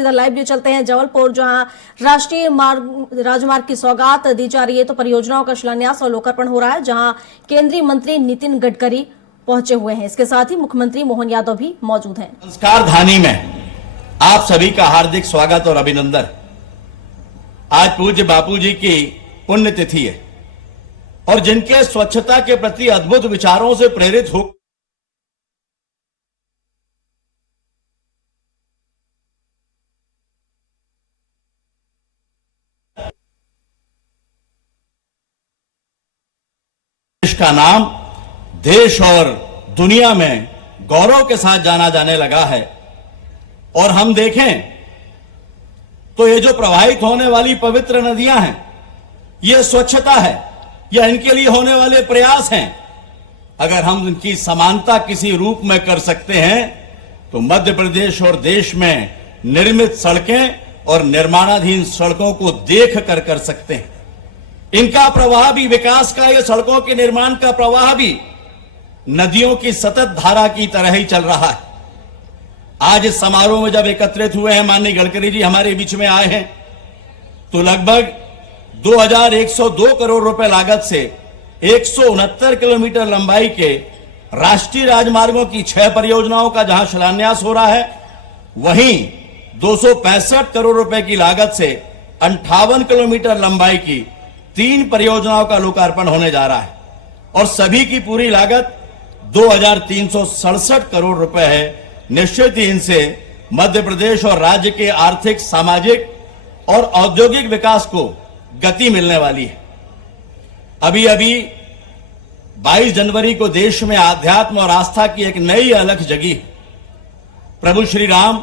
सीधा लाइव भी चलते हैं जबलपुर, जहां राष्ट्रीय राजमार्ग की सौगात दी जा रही है। तो परियोजनाओं का शिलान्यास और लोकार्पण हो रहा है, जहां केंद्रीय मंत्री नितिन गडकरी पहुंचे हुए हैं। इसके साथ ही मुख्यमंत्री मोहन यादव भी मौजूद हैं। संस्कार धानी में आप सभी का हार्दिक स्वागत और अभिनंदन। आज पूज्य बापू जी की पुण्यतिथि है और जिनके स्वच्छता के प्रति अद्भुत विचारों से प्रेरित हो देश का नाम देश और दुनिया में गौरव के साथ जाना जाने लगा है। और हम देखें तो ये जो प्रवाहित होने वाली पवित्र नदियां हैं, ये स्वच्छता है, यह इनके लिए होने वाले प्रयास हैं। अगर हम इनकी समानता किसी रूप में कर सकते हैं तो मध्य प्रदेश और देश में निर्मित सड़कें और निर्माणाधीन सड़कों को देख कर सकते हैं। इनका प्रवाह भी विकास का, ये सड़कों के निर्माण का प्रवाह भी नदियों की सतत धारा की तरह ही चल रहा है। आज इस समारोह में जब एकत्रित हुए हैं, माननीय गडकरी जी हमारे बीच में आए हैं, तो लगभग 2102 करोड़ रुपए लागत से 169 किलोमीटर लंबाई के राष्ट्रीय राजमार्गों की 6 परियोजनाओं का जहां शिलान्यास हो रहा है, वहीं 265 करोड़ रुपए की लागत से 58 किलोमीटर लंबाई की 3 परियोजनाओं का लोकार्पण होने जा रहा है। और सभी की पूरी लागत 2367 करोड़ रुपए है। निश्चित ही इनसे मध्य प्रदेश और राज्य के आर्थिक, सामाजिक और औद्योगिक विकास को गति मिलने वाली है। अभी अभी 22 जनवरी को देश में आध्यात्म और आस्था की एक नई अलख जगी। प्रभु श्री राम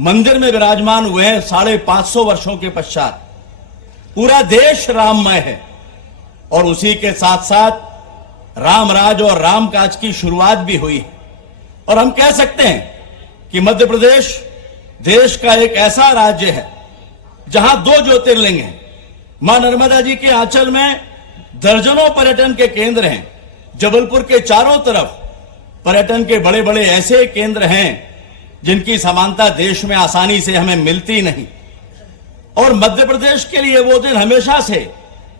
मंदिर में विराजमान हुए हैं 550 वर्षों के पश्चात। पूरा देश राममय है और उसी के साथ साथ रामराज और रामकाज की शुरुआत भी हुई है। और हम कह सकते हैं कि मध्य प्रदेश देश का एक ऐसा राज्य है जहां 2 ज्योतिर्लिंग हैं। मां नर्मदा जी के आंचल में दर्जनों पर्यटन के केंद्र हैं। जबलपुर के चारों तरफ पर्यटन के बड़े बड़े ऐसे केंद्र हैं जिनकी समानता देश में आसानी से हमें मिलती नहीं। और मध्य प्रदेश के लिए वो दिन हमेशा से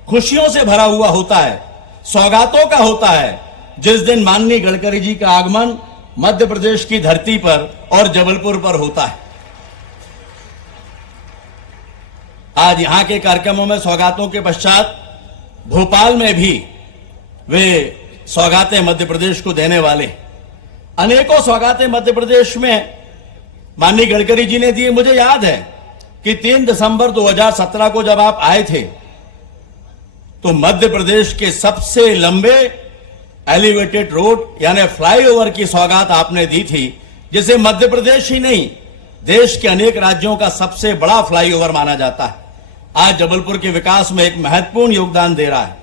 खुशियों से भरा हुआ होता है, सौगातों का होता है, जिस दिन माननीय गडकरी जी का आगमन मध्य प्रदेश की धरती पर और जबलपुर पर होता है। आज यहां के कार्यक्रमों में सौगातों के पश्चात भोपाल में भी वे सौगातें मध्य प्रदेश को देने वाले। अनेकों सौगातें मध्य प्रदेश में माननीय गडकरी जी ने दी। मुझे याद है कि 3 दिसंबर 2017 को जब आप आए थे तो मध्य प्रदेश के सबसे लंबे एलिवेटेड रोड यानी फ्लाईओवर की सौगात आपने दी थी, जिसे मध्य प्रदेश ही नहीं देश के अनेक राज्यों का सबसे बड़ा फ्लाईओवर माना जाता है। आज जबलपुर के विकास में एक महत्वपूर्ण योगदान दे रहा है।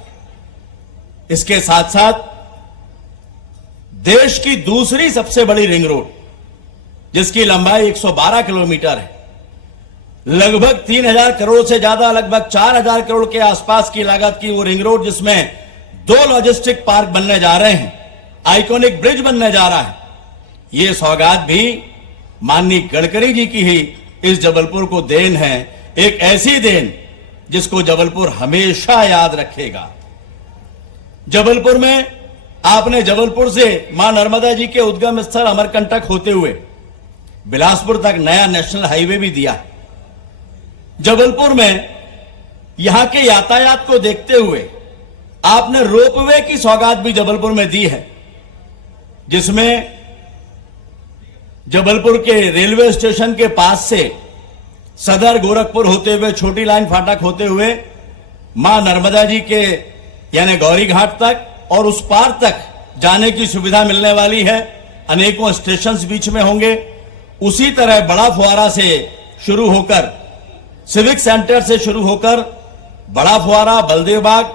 इसके साथ साथ देश की दूसरी सबसे बड़ी रिंग रोड, जिसकी लंबाई 112 किलोमीटर है, लगभग 3000 करोड़ से ज्यादा, लगभग 4000 करोड़ के आसपास की लागत की वो रिंग रोड, जिसमें 2 लॉजिस्टिक पार्क बनने जा रहे हैं, आइकॉनिक ब्रिज बनने जा रहा है। ये सौगात भी माननीय गडकरी जी की ही इस जबलपुर को देन है। एक ऐसी देन जिसको जबलपुर हमेशा याद रखेगा। जबलपुर में आपने जबलपुर से मां नर्मदा जी के उद्गम स्थल अमरकंटक होते हुए बिलासपुर तक नया नेशनल हाईवे भी दिया है। जबलपुर में यहां के यातायात को देखते हुए आपने रोपवे की सौगात भी जबलपुर में दी है, जिसमें जबलपुर के रेलवे स्टेशन के पास से सदर गोरखपुर होते हुए, छोटी लाइन फाटक होते हुए मां नर्मदा जी के यानी गौरी घाट तक और उस पार तक जाने की सुविधा मिलने वाली है। अनेकों स्टेशन बीच में होंगे। उसी तरह बड़ा फुआरा से शुरू होकर, सिविक सेंटर से शुरू होकर बड़ा फुआरा, बलदेव बाग,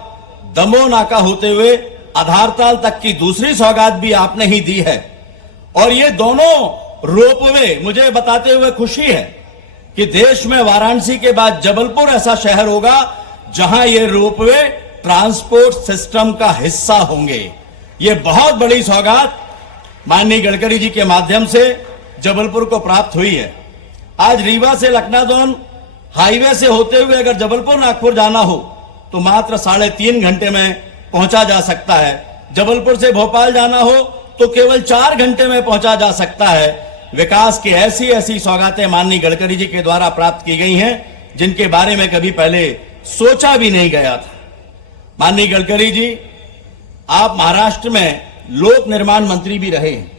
दमोह नाका होते हुए आधारताल तक की दूसरी सौगात भी आपने ही दी है। और ये दोनों रोपवे, मुझे बताते हुए खुशी है कि देश में वाराणसी के बाद जबलपुर ऐसा शहर होगा जहां ये रोपवे ट्रांसपोर्ट सिस्टम का हिस्सा होंगे। ये बहुत बड़ी सौगात माननीय गडकरी जी के माध्यम से जबलपुर को प्राप्त हुई है। आज रीवा से लखनादौन हाईवे से होते हुए अगर जबलपुर नागपुर जाना हो तो मात्र 3.5 घंटे में पहुंचा जा सकता है। जबलपुर से भोपाल जाना हो तो केवल 4 घंटे में पहुंचा जा सकता है। विकास की ऐसी ऐसी सौगातें माननीय गडकरी जी के द्वारा प्राप्त की गई हैं जिनके बारे में कभी पहले सोचा भी नहीं गया था। माननीय गडकरी जी, आप महाराष्ट्र में लोक निर्माण मंत्री भी रहे हैं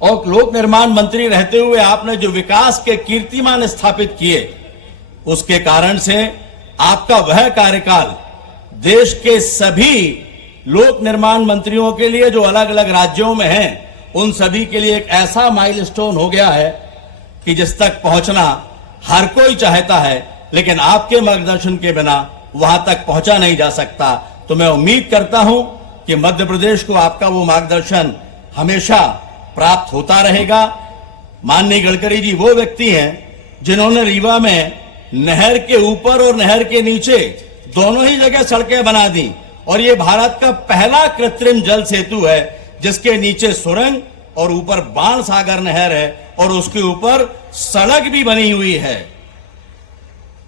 और लोक निर्माण मंत्री रहते हुए आपने जो विकास के कीर्तिमान स्थापित किए, उसके कारण से आपका वह कार्यकाल देश के सभी लोक निर्माण मंत्रियों के लिए जो अलग अलग राज्यों में हैं, उन सभी के लिए एक ऐसा माइलस्टोन हो गया है कि जिस तक पहुंचना हर कोई चाहता है, लेकिन आपके मार्गदर्शन के बिना वहां तक पहुंचा नहीं जा सकता। तो मैं उम्मीद करता हूं कि मध्य प्रदेश को आपका वो मार्गदर्शन हमेशा प्राप्त होता रहेगा। माननीय गडकरी जी वो व्यक्ति हैं जिन्होंने रीवा में नहर के ऊपर और नहर के नीचे दोनों ही जगह सड़कें बना दी और ये भारत का पहला कृत्रिम जल सेतु है जिसके नीचे सुरंग और ऊपर बाण सागर नहर है और उसके ऊपर सड़क भी बनी हुई है।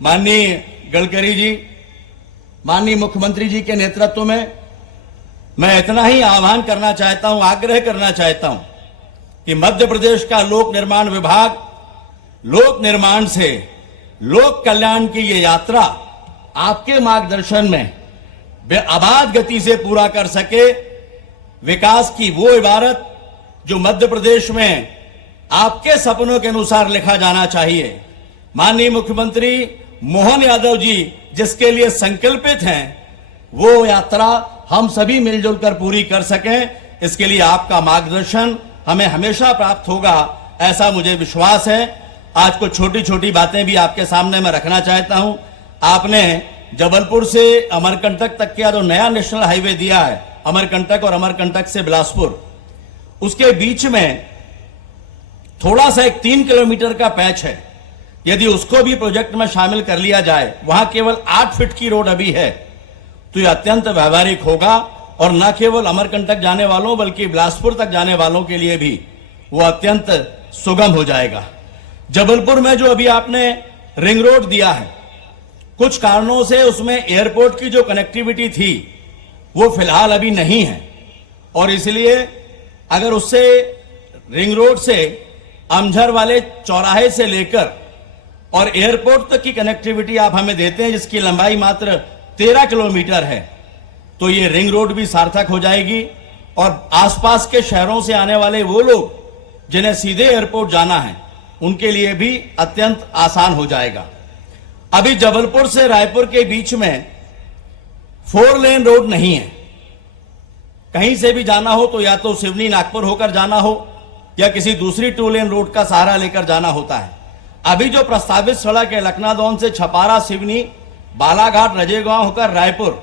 माननीय गडकरी जी, माननीय मुख्यमंत्री जी के नेतृत्व में मैं इतना ही आह्वान करना चाहता हूं, आग्रह करना चाहता हूं कि मध्य प्रदेश का लोक निर्माण विभाग लोक निर्माण से लोक कल्याण की ये यात्रा आपके मार्गदर्शन में अबाध गति से पूरा कर सके। विकास की वो इबारत जो मध्य प्रदेश में आपके सपनों के अनुसार लिखा जाना चाहिए, माननीय मुख्यमंत्री मोहन यादव जी जिसके लिए संकल्पित हैं, वो यात्रा हम सभी मिलजुल कर पूरी कर सकें, इसके लिए आपका मार्गदर्शन हमें हमेशा प्राप्त होगा, ऐसा मुझे विश्वास है। आज कुछ छोटी छोटी बातें भी आपके सामने मैं रखना चाहता हूं। आपने जबलपुर से अमरकंटक तक का जो नया नेशनल हाईवे दिया है, अमरकंटक और अमरकंटक से बिलासपुर, उसके बीच में थोड़ा सा एक 3 किलोमीटर का पैच है। यदि उसको भी प्रोजेक्ट में शामिल कर लिया जाए, वहां केवल 8 फीट की रोड अभी है, तो यह अत्यंत व्यवहारिक होगा और न केवल अमरकंटक जाने वालों बल्कि बिलासपुर तक जाने वालों के लिए भी वो अत्यंत सुगम हो जाएगा। जबलपुर में जो अभी आपने रिंग रोड दिया है, कुछ कारणों से उसमें एयरपोर्ट की जो कनेक्टिविटी थी वो फिलहाल अभी नहीं है और इसलिए अगर उससे रिंग रोड से अमझर वाले चौराहे से लेकर और एयरपोर्ट तक की कनेक्टिविटी आप हमें देते हैं जिसकी लंबाई मात्र 13 किलोमीटर है, तो ये रिंग रोड भी सार्थक हो जाएगी और आसपास के शहरों से आने वाले वो लोग जिन्हें सीधे एयरपोर्ट जाना है उनके लिए भी अत्यंत आसान हो जाएगा। अभी जबलपुर से रायपुर के बीच में 4 लेन रोड नहीं है। कहीं से भी जाना हो तो या तो सिवनी नागपुर होकर जाना हो या किसी दूसरी 2 लेन रोड का सहारा लेकर जाना होता है। अभी जो प्रस्तावित सड़क है लखनादौन से छपारा, सिवनी, बालाघाट, रजेगांव होकर रायपुर,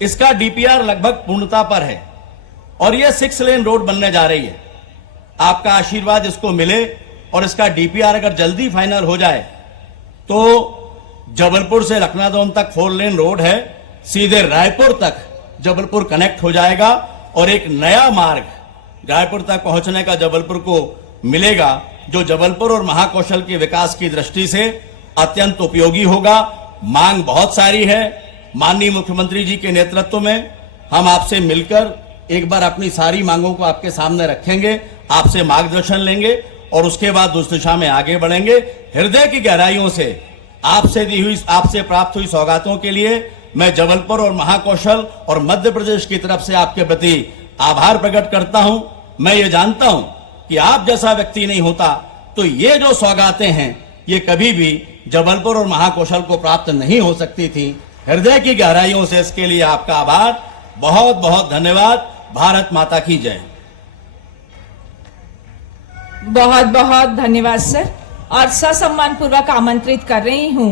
इसका डीपीआर लगभग पूर्णता पर है और यह 6 लेन रोड बनने जा रही है। आपका आशीर्वाद इसको मिले और इसका डीपीआर अगर जल्दी फाइनल हो जाए तो जबलपुर से लखनादौन तक 4 लेन रोड है, सीधे रायपुर तक जबलपुर कनेक्ट हो जाएगा और एक नया मार्ग रायपुर तक पहुंचने का जबलपुर को मिलेगा जो जबलपुर और महाकौशल के विकास की दृष्टि से अत्यंत उपयोगी होगा। मांग बहुत सारी है। माननीय मुख्यमंत्री जी के नेतृत्व में हम आपसे मिलकर एक बार अपनी सारी मांगों को आपके सामने रखेंगे, आपसे मार्गदर्शन लेंगे और उसके बाद उस दिशा में आगे बढ़ेंगे। हृदय की गहराइयों से आपसे प्राप्त हुई सौगातों के लिए मैं जबलपुर और महाकौशल और मध्य प्रदेश की तरफ से आपके प्रति आभार प्रकट करता हूं। मैं ये जानता हूं कि आप जैसा व्यक्ति नहीं होता तो ये जो सौगातें हैं ये कभी भी जबलपुर और महाकौशल को प्राप्त नहीं हो सकती थी। हृदय की गहराइयों से इसके लिए आपका आभार, बहुत बहुत धन्यवाद। भारत माता की जय। बहुत बहुत धन्यवाद सर। और ससम्मान पूर्वक आमंत्रित कर रही हूं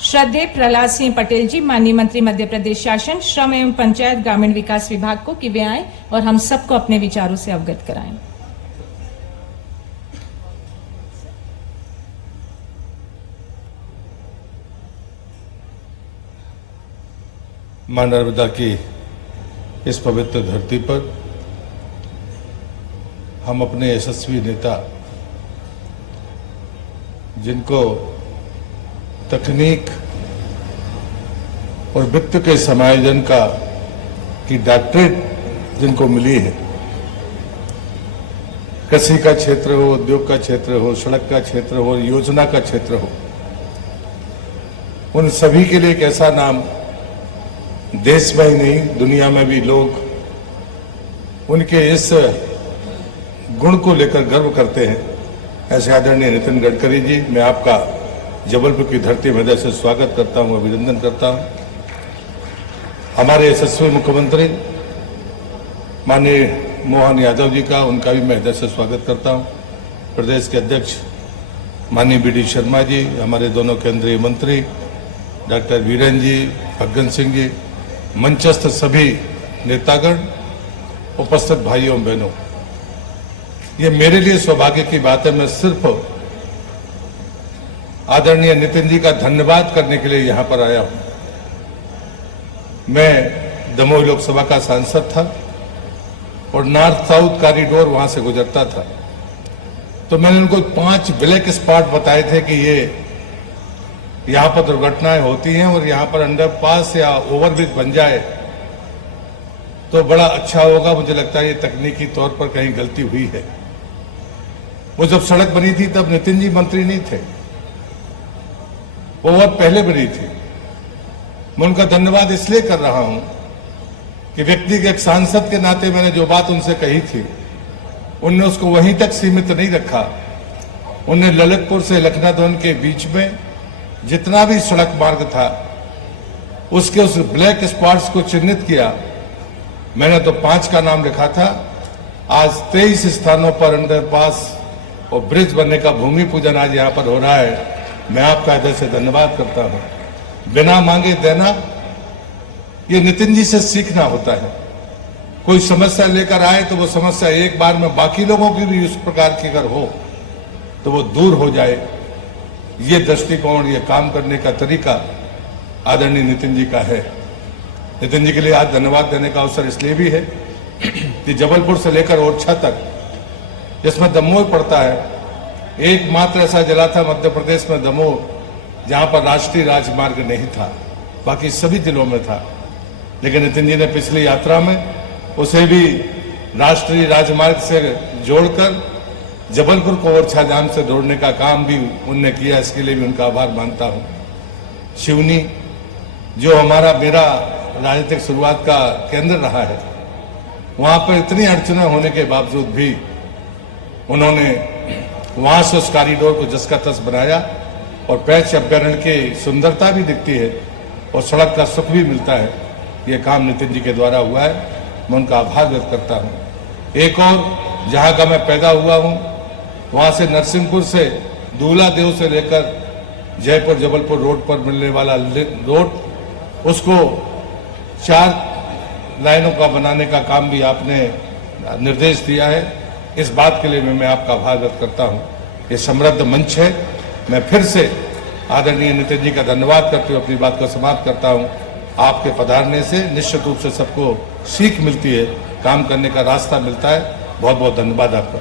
श्रद्धेय प्रहलाद सिंह पटेल जी, माननीय मंत्री मध्य प्रदेश शासन, श्रम एवं पंचायत ग्रामीण विकास विभाग को कि वे आए और हम सबको अपने विचारों से अवगत कराएं। मां नर्मदा की इस पवित्र धरती पर हम अपने यशस्वी नेता जिनको तकनीक और वित्त के समायोजन की डॉक्टरेट जिनको मिली है, कृषि का क्षेत्र हो, उद्योग का क्षेत्र हो, सड़क का क्षेत्र हो, योजना का क्षेत्र हो, उन सभी के लिए एक ऐसा नाम देश में ही नहीं दुनिया में भी लोग उनके इस गुण को लेकर गर्व करते हैं। ऐसे आदरणीय नितिन गडकरी जी, मैं आपका जबलपुर की धरती में हृदय से स्वागत करता हूं, अभिनंदन करता हूं। हमारे यशस्वी मुख्यमंत्री माननीय मोहन यादव जी का, उनका भी मैं हृदय से स्वागत करता हूं। प्रदेश के अध्यक्ष माननीय बी.डी. शर्मा जी, हमारे दोनों केंद्रीय मंत्री डॉक्टर वीरेंद्र जी, फग्गन सिंह जी, मंचस्थ सभी नेतागण, उपस्थित भाइयों बहनों, ये मेरे लिए सौभाग्य की बात है। मैं सिर्फ आदरणीय नितिन जी का धन्यवाद करने के लिए यहां पर आया हूं। मैं दमोह लोकसभा का सांसद था और नॉर्थ साउथ कॉरिडोर वहां से गुजरता था, तो मैंने उनको 5 ब्लैक स्पॉट बताए थे कि ये यहां पर दुर्घटनाएं होती हैं और यहां पर अंडरपास या ओवरब्रिज बन जाए तो बड़ा अच्छा होगा। मुझे लगता है ये तकनीकी तौर पर कहीं गलती हुई है। वो जब सड़क बनी थी तब नितिन जी मंत्री नहीं थे, वो बहुत पहले बनी थी। मैं उनका धन्यवाद इसलिए कर रहा हूं कि व्यक्तिगत सांसद के नाते मैंने जो बात उनसे कही थी, उनने उसको वहीं तक सीमित नहीं रखा। उनने ललितपुर से लखनादौन के बीच में जितना भी सड़क मार्ग था उसके उस ब्लैक स्पॉट्स को चिन्हित किया। मैंने तो 5 का नाम लिखा था। आज 23 स्थानों पर अंडरपास और ब्रिज बनने का भूमि पूजन आज यहां पर हो रहा है। मैं आपका हृदय से धन्यवाद करता हूं। बिना मांगे देना, ये नितिन जी से सीखना होता है। कोई समस्या लेकर आए तो वो समस्या एक बार में बाकी लोगों की भी उस प्रकार की अगर हो तो वो दूर हो जाए। ये दृष्टिकोण, ये काम करने का तरीका आदरणीय नितिन जी का है। नितिन जी के लिए आज धन्यवाद देने का अवसर इसलिए भी है कि जबलपुर से लेकर ओरछा तक, जिसमें दमोह पड़ता है, एकमात्र ऐसा जिला था मध्य प्रदेश में दमोह जहां पर राष्ट्रीय राजमार्ग नहीं था, बाकी सभी जिलों में था। लेकिन नितिन जी ने पिछली यात्रा में उसे भी राष्ट्रीय राजमार्ग से जोड़कर जबलपुर को ओरछा जाम से जोड़ने का काम भी उनने किया। इसके लिए भी उनका आभार मानता हूं। शिवनी, जो मेरा राजनीतिक शुरुआत का केंद्र रहा है, वहां पर इतनी अड़चनें होने के बावजूद भी उन्होंने वहां से उस कॉरिडोर को जस का तस बनाया और पैच अभ्यारण्य की सुंदरता भी दिखती है और सड़क का सुख भी मिलता है। ये काम नितिन जी के द्वारा हुआ है, मैं उनका आभार व्यक्त करता हूं। एक और जहां का मैं पैदा हुआ हूं, वहां से नरसिंहपुर से दूल्हा देव से लेकर जयपुर जबलपुर रोड पर मिलने वाला रोड, उसको 4 लाइनों का बनाने का काम भी आपने निर्देश दिया है। इस बात के लिए मैं आपका आभार व्यक्त करता हूं। ये समृद्ध मंच है। मैं फिर से आदरणीय नितिन जी का धन्यवाद करते हुए अपनी बात को समाप्त करता हूं। आपके पधारने से निश्चित रूप से सबको सीख मिलती है, काम करने का रास्ता मिलता है। बहुत बहुत धन्यवाद आपका।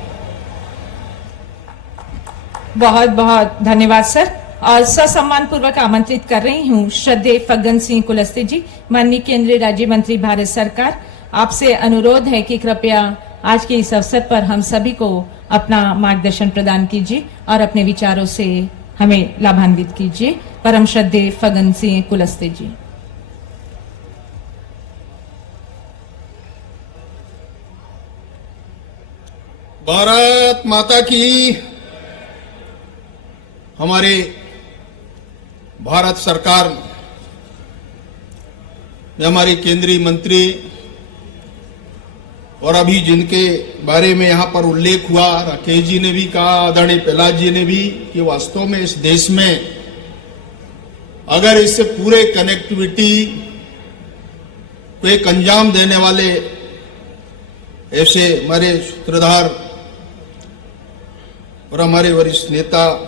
बहुत बहुत धन्यवाद सर। और ससम्मान पूर्वक आमंत्रित कर रही हूँ श्रद्धेय फग्गन सिंह कुलस्ते जी, माननीय केंद्रीय राज्य मंत्री भारत सरकार। आपसे अनुरोध है कि कृपया आज के इस अवसर पर हम सभी को अपना मार्गदर्शन प्रदान कीजिए और अपने विचारों से हमें लाभान्वित कीजिए। परम श्रद्धेय फग्गन सिंह कुलस्ते जी। भारत माता की। हमारे भारत सरकार में हमारे केंद्रीय मंत्री और अभी जिनके बारे में यहाँ पर उल्लेख हुआ, राकेश जी ने भी कहा, आदरणीय प्रहलाद जी ने भी, कि वास्तव में इस देश में अगर इससे पूरे कनेक्टिविटी को एक अंजाम देने वाले ऐसे हमारे सूत्रधार और हमारे वरिष्ठ नेता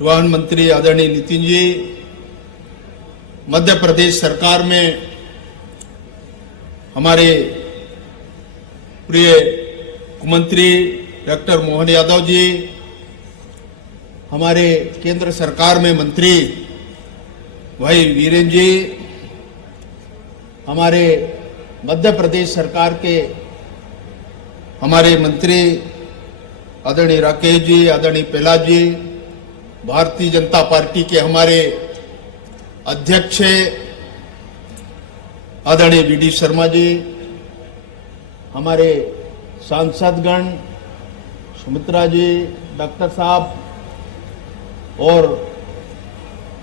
परिवहन मंत्री आदरणीय नितिन जी, मध्य प्रदेश सरकार में हमारे प्रिय मुख्यमंत्री डॉक्टर मोहन यादव जी, हमारे केंद्र सरकार में मंत्री भाई वीरेंद्र जी, हमारे मध्य प्रदेश सरकार के हमारे मंत्री आदरणीय राकेश जी, आदरणीय प्रहलाद जी, भारतीय जनता पार्टी के हमारे अध्यक्ष आदरणीय वीडी शर्मा जी, हमारे सांसदगण सुमित्रा जी, डॉक्टर साहब और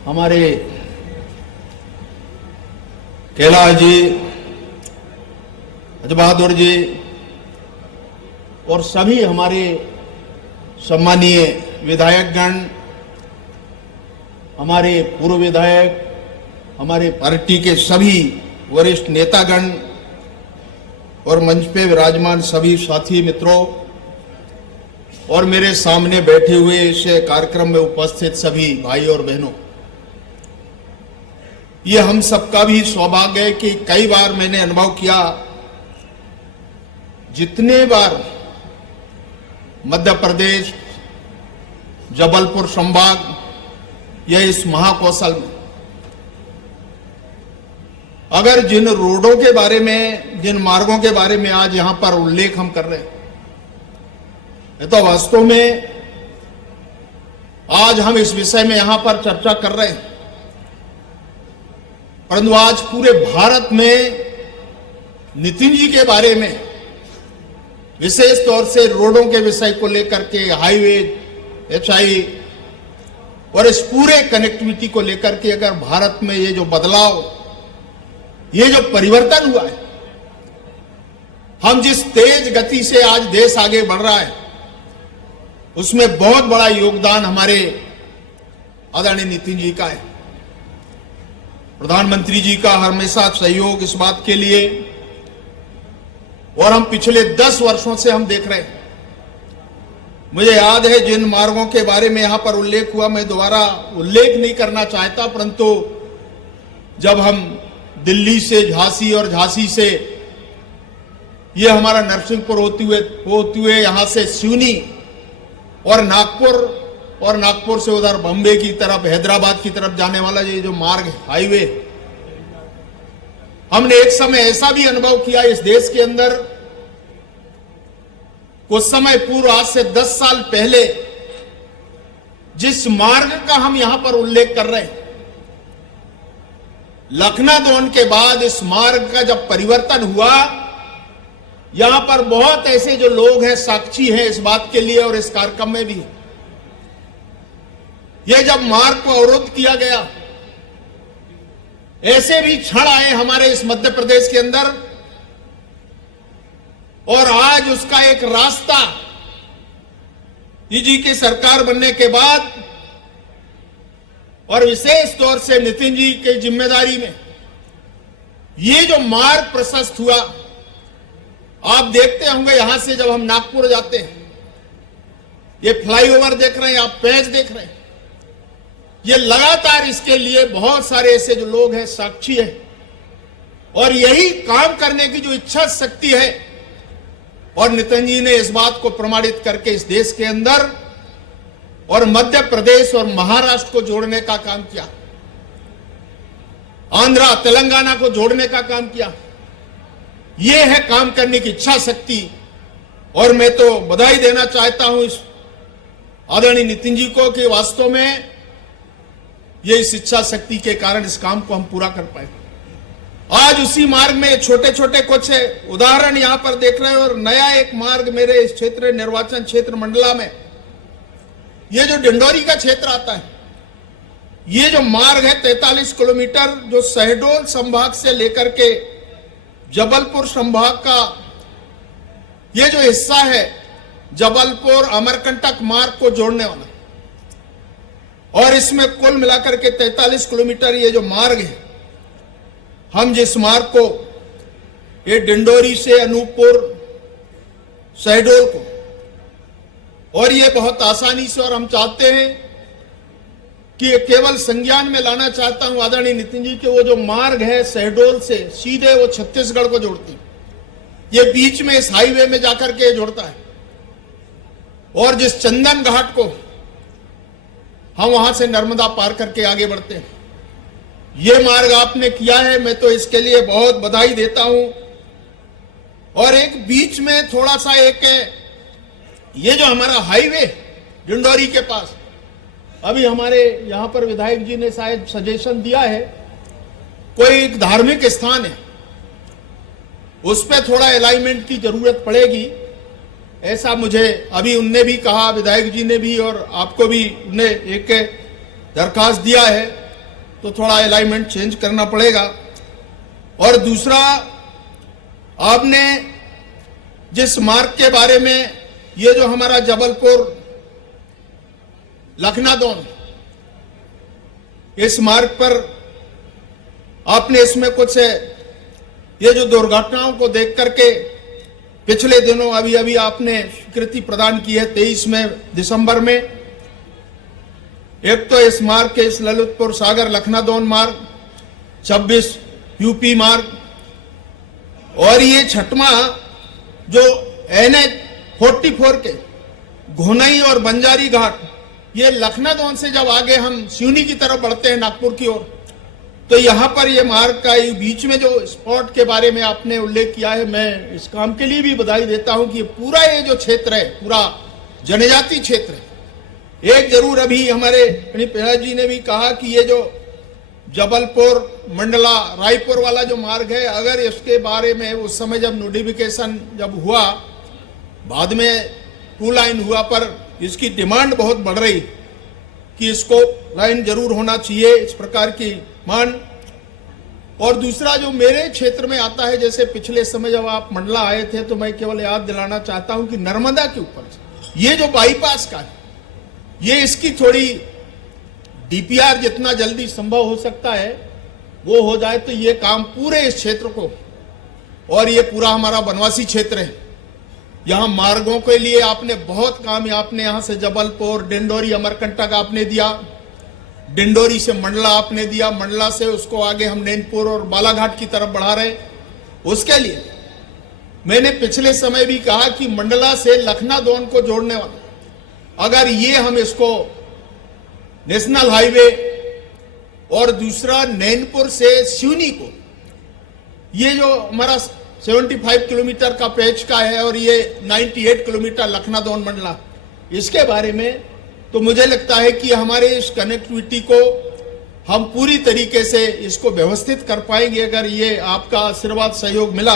हमारे कैलाश जी, अजय बहादुर जी और सभी हमारे सम्मानीय विधायकगण, हमारे पूर्व विधायक, हमारे पार्टी के सभी वरिष्ठ नेतागण और मंच पे विराजमान सभी साथी मित्रों और मेरे सामने बैठे हुए इस कार्यक्रम में उपस्थित सभी भाई और बहनों, ये हम सबका भी सौभाग्य है कि कई बार मैंने अनुभव किया, जितने बार मध्य प्रदेश जबलपुर संभाग या इस महाकौशल में अगर जिन रोडों के बारे में, जिन मार्गों के बारे में आज यहां पर उल्लेख हम कर रहे हैं, ये तो वास्तव में आज हम इस विषय में यहां पर चर्चा कर रहे हैं, परंतु आज पूरे भारत में नितिन जी के बारे में विशेष तौर से रोडों के विषय को लेकर के, हाईवे, एचआई और इस पूरे कनेक्टिविटी को लेकर के अगर भारत में ये जो बदलाव, ये जो परिवर्तन हुआ है, हम जिस तेज गति से आज देश आगे बढ़ रहा है, उसमें बहुत बड़ा योगदान हमारे आदरणीय नितिन जी का है। प्रधानमंत्री जी का हमेशा सहयोग इस बात के लिए, और हम पिछले 10 वर्षों से हम देख रहे हैं। मुझे याद है जिन मार्गों के बारे में यहां पर उल्लेख हुआ, मैं दोबारा उल्लेख नहीं करना चाहता, परंतु जब हम दिल्ली से झांसी और झांसी से ये हमारा नरसिंहपुर होते हुए यहां से सिवनी और नागपुर से उधर बॉम्बे की तरफ, हैदराबाद की तरफ जाने वाला ये जो मार्ग है, हाईवे, हमने एक समय ऐसा भी अनुभव किया इस देश के अंदर, कुछ समय पूर्व, आज से 10 साल पहले जिस मार्ग का हम यहां पर उल्लेख कर रहे हैं, लखनऊ के बाद इस मार्ग का जब परिवर्तन हुआ, यहां पर बहुत ऐसे जो लोग हैं साक्षी हैं इस बात के लिए और इस कार्यक्रम में भी, ये जब मार्ग को अवरुद्ध किया गया, ऐसे भी क्षण आए हमारे इस मध्य प्रदेश के अंदर, और आज उसका एक रास्ता जी की सरकार बनने के बाद और विशेष तौर से नितिन जी की जिम्मेदारी में ये जो मार्ग प्रशस्त हुआ, आप देखते होंगे यहां से जब हम नागपुर जाते हैं, ये फ्लाईओवर देख रहे हैं, आप पैच देख रहे हैं, ये लगातार इसके लिए बहुत सारे ऐसे जो लोग हैं साक्षी हैं, और यही काम करने की जो इच्छा शक्ति है, और नितिन जी ने इस बात को प्रमाणित करके इस देश के अंदर और मध्य प्रदेश और महाराष्ट्र को जोड़ने का काम किया, आंध्रा तेलंगाना को जोड़ने का काम किया। यह है काम करने की इच्छा शक्ति, और मैं तो बधाई देना चाहता हूं इस आदरणीय नितिन जी को कि वास्तव में ये इस इच्छा शक्ति के कारण इस काम को हम पूरा कर पाए। आज उसी मार्ग में छोटे छोटे कुछ उदाहरण यहां पर देख रहे हैं, और नया एक मार्ग मेरे इस क्षेत्र निर्वाचन क्षेत्र मंडला में, ये जो डिंडोरी का क्षेत्र आता है, ये जो मार्ग है 43 किलोमीटर, जो शहडोल संभाग से लेकर के जबलपुर संभाग का ये जो हिस्सा है, जबलपुर अमरकंटक मार्ग को जोड़ने वाला, और इसमें कुल मिलाकर के 43 किलोमीटर ये जो मार्ग है, हम जिस मार्ग को ये डिंडोरी से अनूपपुर, शहडोल को, और ये बहुत आसानी से, और हम चाहते हैं कि ये केवल संज्ञान में लाना चाहता हूं आदरणीय नितिन जी के, वो जो मार्ग है शहडोल से सीधे वो छत्तीसगढ़ को जोड़ती है, ये बीच में इस हाईवे में जाकर के जोड़ता है, और जिस चंदन घाट को हम वहां से नर्मदा पार करके आगे बढ़ते हैं। ये मार्ग आपने किया है, मैं तो इसके लिए बहुत बधाई देता हूं। और एक बीच में थोड़ा सा एक ये जो हमारा हाईवे डिंडोरी के पास, अभी हमारे यहां पर विधायक जी ने शायद सजेशन दिया है, कोई एक धार्मिक स्थान है, उस पर थोड़ा अलाइनमेंट की जरूरत पड़ेगी, ऐसा मुझे अभी उनने भी कहा, विधायक जी ने भी, और आपको भी उन्हें एक दरखास्त दिया है, तो थोड़ा अलाइनमेंट चेंज करना पड़ेगा। और दूसरा, आपने जिस मार्ग के बारे में, ये जो हमारा जबलपुर लखनादौन, इस मार्ग पर आपने इसमें कुछ ये जो दुर्घटनाओं को देख करके पिछले दिनों अभी आपने स्वीकृति प्रदान की है 23 दिसंबर में। एक तो इस मार्ग के, इस ललितपुर सागर लखनादौन मार्ग, 26 यूपी मार्ग, और ये छठवां जो NH-44 के घोनई और बंजारी घाट, ये लखनादौन से जब आगे हम सिवनी की तरफ बढ़ते हैं नागपुर की ओर, तो यहां पर ये मार्ग का ये बीच में जो स्पॉट के बारे में आपने उल्लेख किया है, मैं इस काम के लिए भी बधाई देता हूं कि पूरा ये जो क्षेत्र है, पूरा जनजाति क्षेत्र है। एक जरूर अभी हमारे प्रहलाद जी ने भी कहा कि ये जो जबलपुर मंडला रायपुर वाला जो मार्ग है, अगर इसके बारे में उस समय जब नोटिफिकेशन जब हुआ, बाद में 2 लाइन हुआ, पर इसकी डिमांड बहुत बढ़ रही कि इसको लाइन जरूर होना चाहिए, इस प्रकार की मांग। और दूसरा जो मेरे क्षेत्र में आता है, जैसे पिछले समय जब आप मंडला आए थे, तो मैं केवल याद दिलाना चाहता हूं कि नर्मदा के ऊपर ये जो बाईपास का है, ये इसकी थोड़ी DPR जितना जल्दी संभव हो सकता है वो हो जाए, तो ये काम पूरे इस क्षेत्र को, और ये पूरा हमारा वनवासी क्षेत्र है, यहां मार्गों के लिए आपने बहुत काम, आपने यहां से जबलपुर, डिंडोरी, अमरकंटक आपने दिया, डिंडोरी से मंडला आपने दिया, मंडला से उसको आगे हम नैनपुर और बालाघाट की तरफ बढ़ा रहे। उसके लिए मैंने पिछले समय भी कहा कि मंडला से लखनादौन को जोड़ने वाला, अगर ये हम इसको नेशनल हाईवे, और दूसरा नैनपुर से सिवनी को, ये जो हमारा 75 किलोमीटर का पैच का है, और ये 98 किलोमीटर लखनादौन मंडला, इसके बारे में तो मुझे लगता है कि हमारे इस कनेक्टिविटी को हम पूरी तरीके से इसको व्यवस्थित कर पाएंगे। अगर ये आपका आशीर्वाद सहयोग मिला,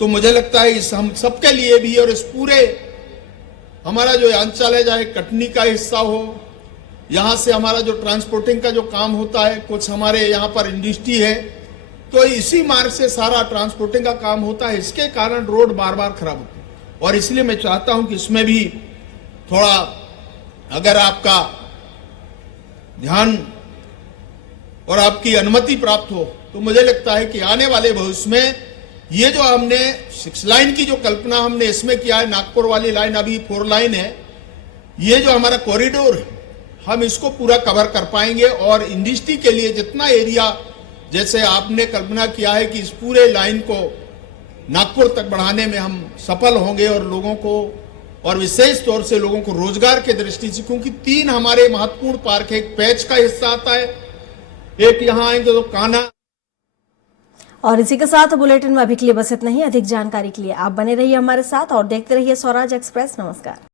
तो मुझे लगता है इस हम सबके लिए भी, और इस पूरे हमारा जो अंचल है, चाहे कटनी का हिस्सा हो, यहां से हमारा जो ट्रांसपोर्टिंग का जो काम होता है, कुछ हमारे यहाँ पर इंडस्ट्री है, तो इसी मार्ग से सारा ट्रांसपोर्टिंग का काम होता है। इसके कारण रोड बार बार खराब होती है, और इसलिए मैं चाहता हूं कि इसमें भी थोड़ा अगर आपका ध्यान और आपकी अनुमति प्राप्त हो, तो मुझे लगता है कि आने वाले भविष्य में ये जो हमने 6 लाइन की जो कल्पना हमने इसमें किया है, नागपुर वाली लाइन अभी 4 लाइन है, ये जो हमारा कॉरिडोर है, हम इसको पूरा कवर कर पाएंगे। और इंडस्ट्री के लिए जितना एरिया, जैसे आपने कल्पना किया है कि इस पूरे लाइन को नागपुर तक बढ़ाने में हम सफल होंगे, और लोगों को, और विशेष तौर से लोगों को रोजगार के दृष्टि से, क्योंकि 3 हमारे महत्वपूर्ण पार्क है, एक पैच का हिस्सा आता है, एक यहाँ आएंगे तो कान्हा। और इसी के साथ बुलेटिन में अभी के लिए बस इतना ही। अधिक जानकारी के लिए आप बने रहिए हमारे साथ और देखते रहिए स्वराज एक्सप्रेस। नमस्कार।